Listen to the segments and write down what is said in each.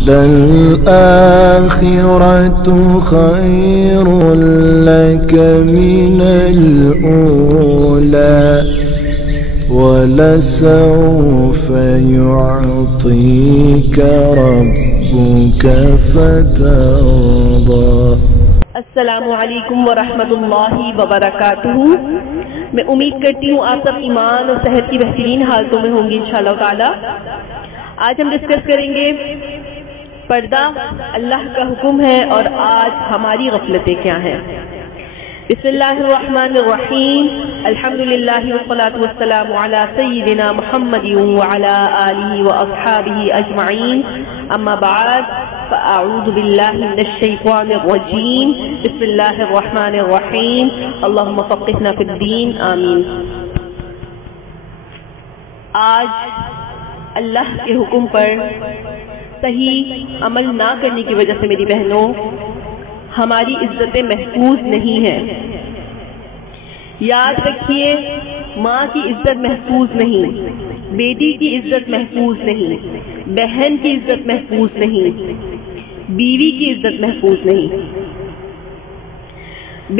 وَلَلْآخِرَةُ خَيْرٌ لَكَ مِنَ الْأُولَى وَلَسَوْفَ يُعْطِيكَ رَبُّكَ فَتَرْضَى۔ السلام علیکم ورحمۃ اللہ وبرکاتہ۔ میں امید کرتی ہوں آپ سب ایمان اور صحت کی بہترین حالتوں میں ہوں گے انشاءاللہ تعالی۔ آج ہم ڈسکس کریں گے پردہ اللہ کا حکم ہے اور آج ہماری غفلتیں کیا ہیں۔ بسم اللہ الرحمن الرحیم، الحمدللہ والصلاة والسلام علی سیدنا محمد وعلی آلہ واصحابہ اجمعین، اما بعد فاعوذ باللہ من الشیطان الرجیم، بسم اللہ الرحمن الرحیم، اللہم فقہنا فی الدین، آمین۔ آج اللہ کے حکم پر صحیح عمل نہ کرنے کی وجہ سے میری بہنوں ہماری عزتیں محفوظ نہیں ہیں۔ یاد رکھیے، ماں کی عزت محفوظ نہیں، بیٹی کی عزت محفوظ نہیں، بہن کی عزت محفوظ نہیں، بیوی کی عزت محفوظ نہیں۔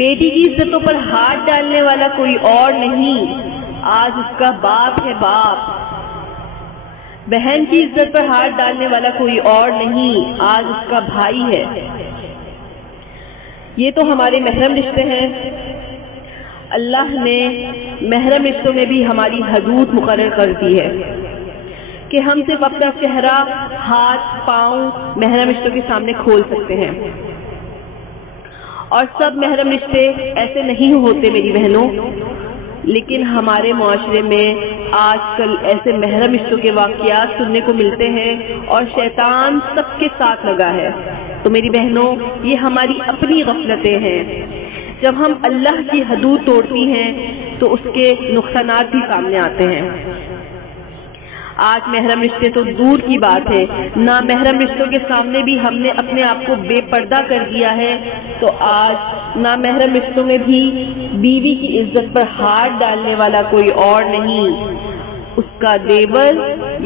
بیٹی کی عزتوں پر ہاتھ ڈالنے والا کوئی اور نہیں، آج اس کا باپ ہے باپ۔ بہن کی عزت پر ہاتھ ڈالنے والا کوئی اور نہیں، آج اس کا بھائی ہے۔ یہ تو ہمارے محرم رشتے ہیں۔ اللہ نے محرم رشتوں میں بھی ہماری حدود مقرر کر دی ہے کہ ہم صرف اپنا چہرہ، ہاتھ، پاؤں محرم رشتوں کے سامنے کھول سکتے ہیں، اور سب محرم رشتے ایسے نہیں ہوتے میری بہنوں۔ لیکن ہمارے معاشرے میں آج کل ایسے محرم رشتوں کے واقعات سننے کو ملتے ہیں اور شیطان سب کے ساتھ لگا ہے۔ تو میری بہنوں، یہ ہماری اپنی غفلتیں ہیں۔ جب ہم اللہ کی حدود توڑتی ہیں تو اس کے نقصانات بھی سامنے آتے ہیں۔ آج محرم رشتے تو دور کی بات ہے، نہ محرم رشتوں کے سامنے بھی ہم نے اپنے آپ کو بے پردہ کر دیا ہے، تو آج نہ محرم رشتوں میں بھی بیوی کی عزت پر ہاتھ ڈالنے والا کوئی اور نہیں، اس کا دیور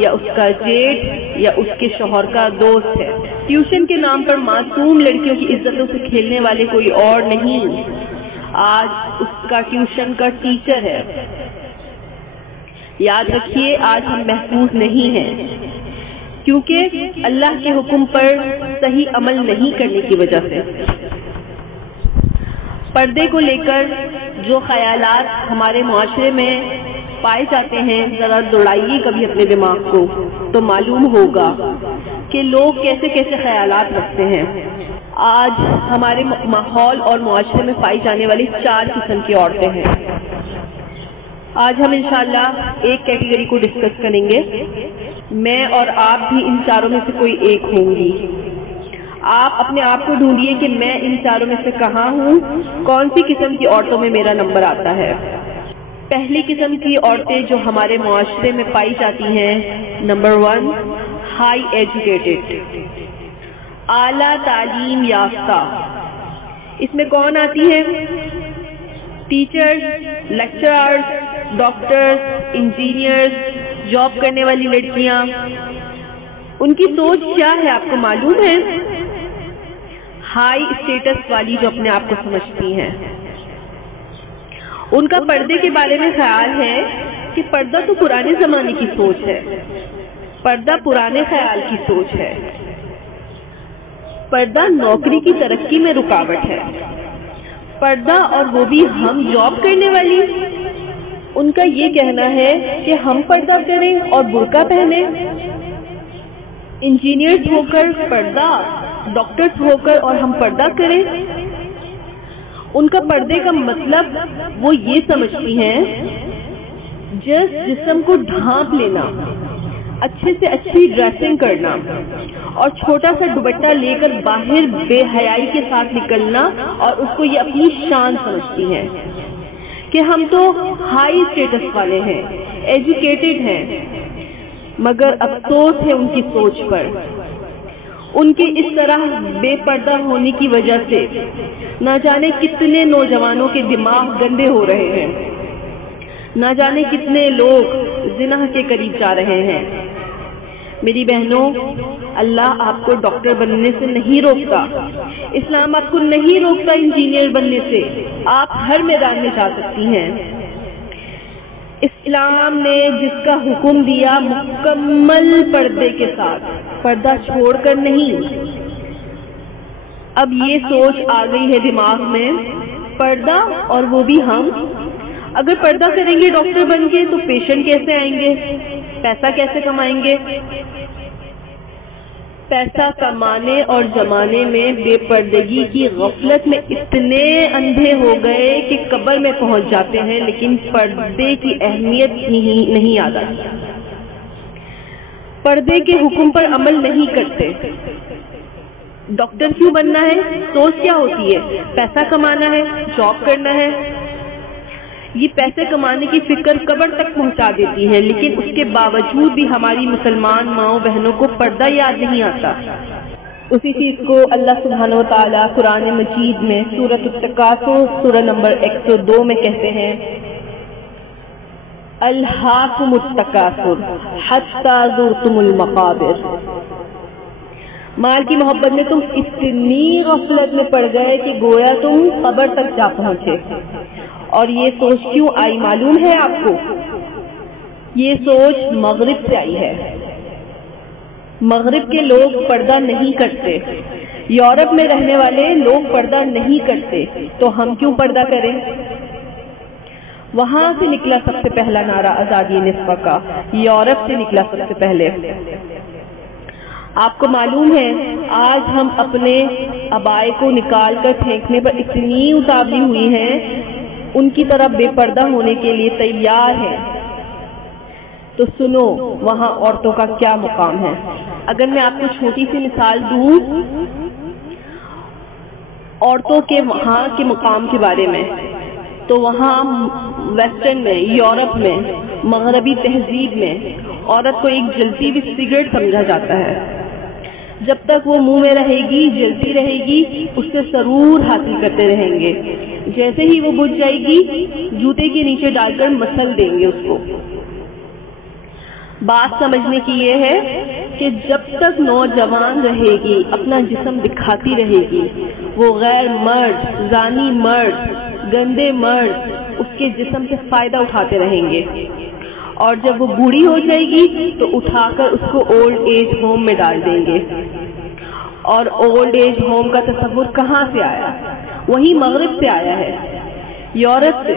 یا اس کا جیٹھ یا اس کے شوہر کا دوست ہے۔ ٹیوشن کے نام پر معصوم لڑکیوں کی عزتوں سے کھیلنے والے کوئی اور نہیں، آج اس کا ٹیوشن کا ٹیچر ہے۔ یاد رکھیے، آج ہم محفوظ نہیں ہیں کیونکہ اللہ کے حکم پر صحیح عمل نہیں کرنے کی وجہ سے۔ پردے کو لے کر جو خیالات ہمارے معاشرے میں پائے جاتے ہیں، ذرا دوڑائیے کبھی اپنے دماغ کو تو معلوم ہوگا کہ لوگ کیسے کیسے خیالات رکھتے ہیں۔ آج ہمارے ماحول اور معاشرے میں پائی جانے والی 4 قسم کی عورتیں ہیں۔ آج ہم انشاءاللہ ایک کیٹیگری کو ڈسکس کریں گے، میں اور آپ بھی ان 4 میں سے کوئی ایک ہوں گی۔ آپ اپنے آپ کو ڈھونڈیے کہ میں ان 4 میں سے کہاں ہوں، کون سی قسم کی عورتوں میں میرا نمبر آتا ہے۔ پہلی قسم کی عورتیں جو ہمارے معاشرے میں پائی جاتی ہیں، نمبر 1، ہائی ایجوکیٹڈ، اعلیٰ تعلیم یافتہ۔ اس میں کون آتی ہے؟ Teachers, lecturers, doctors, engineers, job کرنے والی لڑکیاں۔ ان کی سوچ کیا ہے آپ کو معلوم ہے؟ ہائی اسٹیٹس والی، جو اپنے آپ کو سمجھتی ہیں۔ ان کا پردے کے بارے میں خیال ہے کہ پردہ تو پرانے زمانے کی سوچ ہے، پردہ پرانے خیال کی سوچ ہے، پردہ نوکری کی ترقی میں رکاوٹ ہے، پردہ اور وہ بھی ہم جاب کرنے والی۔ ان کا یہ کہنا ہے کہ ہم پردہ کریں اور برقع پہنیں، انجینئرز ہو کر پردہ، ڈاکٹرز ہو کر اور ہم پردہ کریں۔ ان کا پردے کا مطلب وہ یہ سمجھتی ہیں جس جسم کو ڈھانپ لینا، اچھے سے اچھی ڈریسنگ کرنا اور چھوٹا سا دوپٹہ لے کر باہر بے حیائی کے ساتھ نکلنا، اور اس کو یہ اپنی شان سمجھتی ہیں کہ ہم تو ہائی اسٹیٹس والے ہیں، ایجوکیٹڈ ہیں۔ مگر افسوس ہے ان کی سوچ پر، ان کے اس طرح بے پردہ ہونے کی وجہ سے نہ جانے کتنے نوجوانوں کے دماغ گندے ہو رہے ہیں، نہ جانے کتنے لوگ زنا کے قریب جا رہے ہیں۔ میری بہنوں، اللہ آپ کو ڈاکٹر بننے سے نہیں روکتا، اسلام آپ کو نہیں روکتا انجینئر بننے سے، آپ ہر میدان میں جا سکتی ہیں۔ اسلام نے جس کا حکم دیا مکمل پردے کے ساتھ، پردہ چھوڑ کر نہیں۔ اب یہ سوچ آ گئی ہے دماغ میں، پردہ اور وہ بھی ہم، اگر پردہ کریں گے ڈاکٹر بن کے تو پیشنٹ کیسے آئیں گے، پیسہ کیسے کمائیں گے؟ پیسہ کمانے اور جمانے میں بے پردگی کی غفلت میں اتنے اندھے ہو گئے کہ قبر میں پہنچ جاتے ہیں، لیکن پردے کی اہمیت نہیں یاد آتی، پردے کے حکم پر عمل نہیں کرتے۔ ڈاکٹر کیوں بننا ہے؟ سوچ کیا ہوتی ہے؟ پیسہ کمانا ہے، جاب کرنا ہے۔ یہ پیسے کمانے کی فکر قبر تک پہنچا دیتی ہے، لیکن اس کے باوجود بھی ہماری مسلمان ماؤں بہنوں کو پردہ یاد نہیں آتا۔ اسی چیز کو اللہ سبحانہ و تعالیٰ قرآن مجید میں سورۃ التکاثر سورہ نمبر 102 میں کہتے ہیں، الہاکم التکاثر حتی زرتم المقابر۔ مال کی محبت میں تم اتنی غفلت میں پڑ گئے کہ گویا تم قبر تک جا پہنچے۔ اور یہ سوچ کیوں آئی معلوم ہے آپ کو؟ یہ سوچ مغرب سے آئی ہے۔ مغرب کے لوگ پردہ نہیں کرتے، یورپ میں رہنے والے لوگ پردہ نہیں کرتے، تو ہم کیوں پردہ کریں؟ وہاں سے نکلا سب سے پہلا نعرہ آزادی نصف کا، یورپ سے نکلا سب سے پہلے۔ آپ کو معلوم ہے آج ہم اپنے عبائے کو نکال کر پھینکنے پر اتنی اتاولی ہوئی ہیں، ان کی طرح بے پردہ ہونے کے لیے تیار ہیں۔ تو سنو وہاں عورتوں کا کیا مقام ہے۔ اگر میں آپ کو چھوٹی سی مثال دوں عورتوں کے وہاں کے مقام کے بارے میں، تو وہاں ویسٹرن میں، یورپ میں، مغربی تہذیب میں عورت کو ایک جلتی ہوئی سگریٹ سمجھا جاتا ہے۔ جب تک وہ منہ میں رہے گی، جلتی رہے گی، اس سے سرور حاصل کرتے رہیں گے۔ جیسے ہی وہ بجھ جائے گی، جوتے کے نیچے ڈال کر مسل دیں گے اس کو۔ بات سمجھنے کی یہ ہے کہ جب تک نوجوان رہے گی، اپنا جسم دکھاتی رہے گی، وہ غیر مرد، زانی مرد، گندے مرد اس کے جسم سے فائدہ اٹھاتے رہیں گے، اور جب وہ بوڑھی ہو جائے گی تو اٹھا کر اس کو اولڈ ایج ہوم میں ڈال دیں گے۔ اور اولڈ ایج ہوم کا تصور کہاں سے آیا؟ وہی مغرب سے آیا ہے، یورپ سے،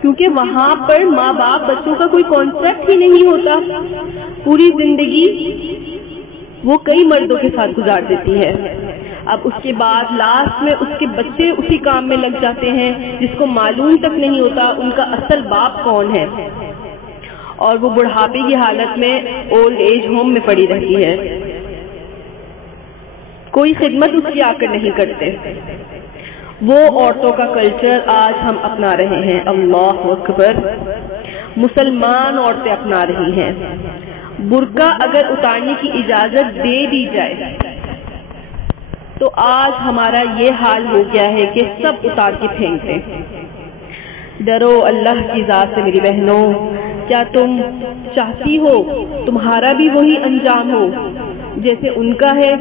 کیونکہ وہاں پر ماں باپ بچوں کا کوئی کانسیپٹ ہی نہیں ہوتا۔ پوری زندگی وہ کئی مردوں کے ساتھ گزار دیتی ہے، اب اس کے بعد لاسٹ میں اس کے بچے اسی کام میں لگ جاتے ہیں جس کو معلوم تک نہیں ہوتا ان کا اصل باپ کون ہے، اور وہ بڑھاپے کی حالت میں اولڈ ایج ہوم میں پڑی رہتی ہے۔ کوئی خدمت اس کی آ کر نہیں کرتے۔ وہ عورتوں کا کلچر آج ہم اپنا رہے ہیں، اللہ اکبر، مسلمان عورتیں اپنا رہی ہیں۔ برقع اگر اتارنے کی اجازت دے دی جائے تو آج ہمارا یہ حال ہو گیا ہے کہ سب اتار کے پھینک دیں۔ ڈرو اللہ کی ذات سے میری بہنوں، کیا تم چاہتی ہو تمہارا بھی وہی انجام ہو جیسے ان کا ہے؟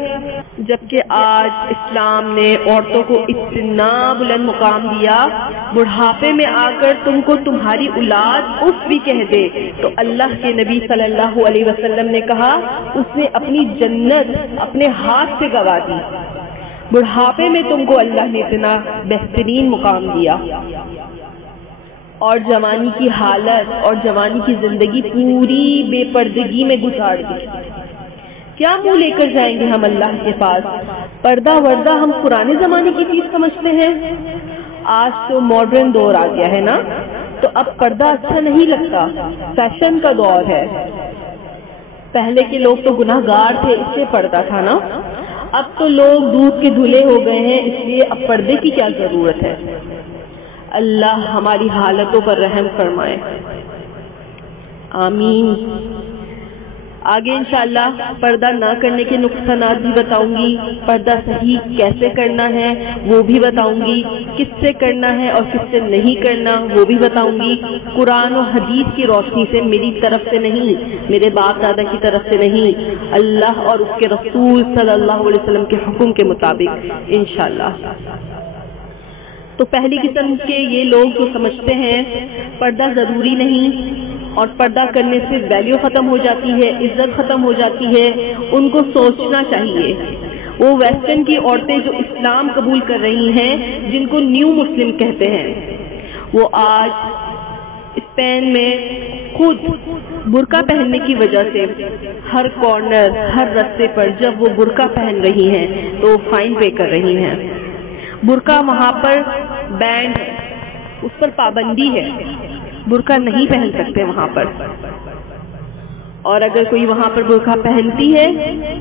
جبکہ آج اسلام نے عورتوں کو اتنا بلند مقام دیا، بڑھاپے میں آ کر تم کو تمہاری اولاد اف بھی کہہ دے تو اللہ کے نبی صلی اللہ علیہ وسلم نے کہا اس نے اپنی جنت اپنے ہاتھ سے گوا دی۔ بڑھاپے میں تم کو اللہ نے اتنا بہترین مقام دیا، اور جوانی کی حالت اور جوانی کی زندگی پوری بے پردگی میں گزار دی۔ کیا منہ لے کر جائیں گے ہم اللہ کے پاس؟ پردہ وردہ ہم پرانے زمانے کی چیز سمجھتے ہیں، آج تو ماڈرن دور آ گیا ہے نا، تو اب پردہ اچھا نہیں لگتا، فیشن کا دور ہے۔ پہلے کے لوگ تو گناہ گار تھے، اس سے پردہ تھا نا، اب تو لوگ دودھ کے دھلے ہو گئے ہیں، اس لیے اب پردے کی کیا ضرورت ہے؟ اللہ ہماری حالتوں پر رحم فرمائے، آمین۔ آگے انشاءاللہ پردہ نہ کرنے کے نقصانات بھی بتاؤں گی، پردہ صحیح کیسے کرنا ہے وہ بھی بتاؤں گی، کس سے کرنا ہے اور کس سے نہیں کرنا وہ بھی بتاؤں گی، قرآن و حدیث کی روشنی سے، میری طرف سے نہیں، میرے باپ دادا کی طرف سے نہیں، اللہ اور اس کے رسول صلی اللہ علیہ وسلم کے حکم کے مطابق انشاءاللہ۔ تو پہلی قسم کے یہ لوگ جو سمجھتے ہیں پردہ ضروری نہیں اور پردہ کرنے سے ویلیو ختم ہو جاتی ہے، عزت ختم ہو جاتی ہے، ان کو سوچنا چاہیے۔ وہ ویسٹرن کی عورتیں جو اسلام قبول کر رہی ہیں، جن کو نیو مسلم کہتے ہیں، وہ آج اسپین میں خود برقع پہننے کی وجہ سے ہر کارنر، ہر رستے پر جب وہ برقع پہن رہی ہیں تو وہ فائن پے کر رہی ہیں۔ برقع وہاں پر بینڈ ہے، اس پر پابندی ہے، برقع نہیں پہن سکتے وہاں پر، اور اگر کوئی وہاں پر برقع پہنتی ہے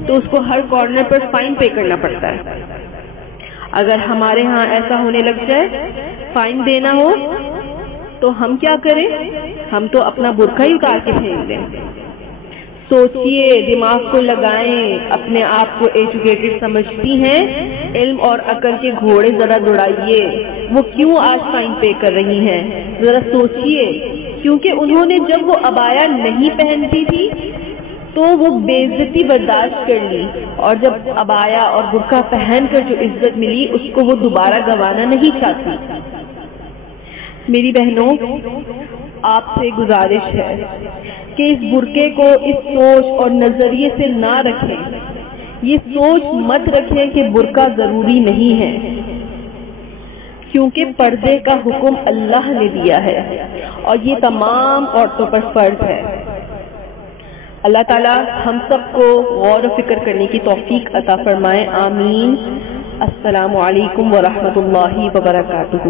تو اس کو ہر کارنر پر فائن پے کرنا پڑتا ہے۔ اگر ہمارے ہاں ایسا ہونے لگ جائے، فائن دینا ہو تو ہم کیا کریں؟ ہم تو اپنا برقع ہی اتار کے پھینک دیں۔ سوچئے، دماغ کو لگائیں، اپنے آپ کو ایجوکیٹڈ سمجھتی ہیں، علم اور عقل کے گھوڑے ذرا دوڑائیے، وہ کیوں آج فائن پے کر رہی ہیں؟ ذرا سوچئے، کیونکہ انہوں نے جب وہ عبایا نہیں پہنتی تھی تو وہ بے عزتی برداشت کر لی، اور جب عبایا اور برقع پہن کر جو عزت ملی اس کو وہ دوبارہ گنوانا نہیں چاہتی۔ میری بہنوں، آپ سے گزارش ہے کہ اس برقعے کو اس سوچ اور نظریے سے نہ رکھیں، یہ سوچ مت رکھیں کہ برقع ضروری نہیں ہے، کیونکہ پردے کا حکم اللہ نے دیا ہے اور یہ تمام عورتوں پر فرض ہے۔ اللہ تعالی ہم سب کو غور و فکر کرنے کی توفیق عطا فرمائے، آمین۔ السلام علیکم ورحمۃ اللہ وبرکاتہ۔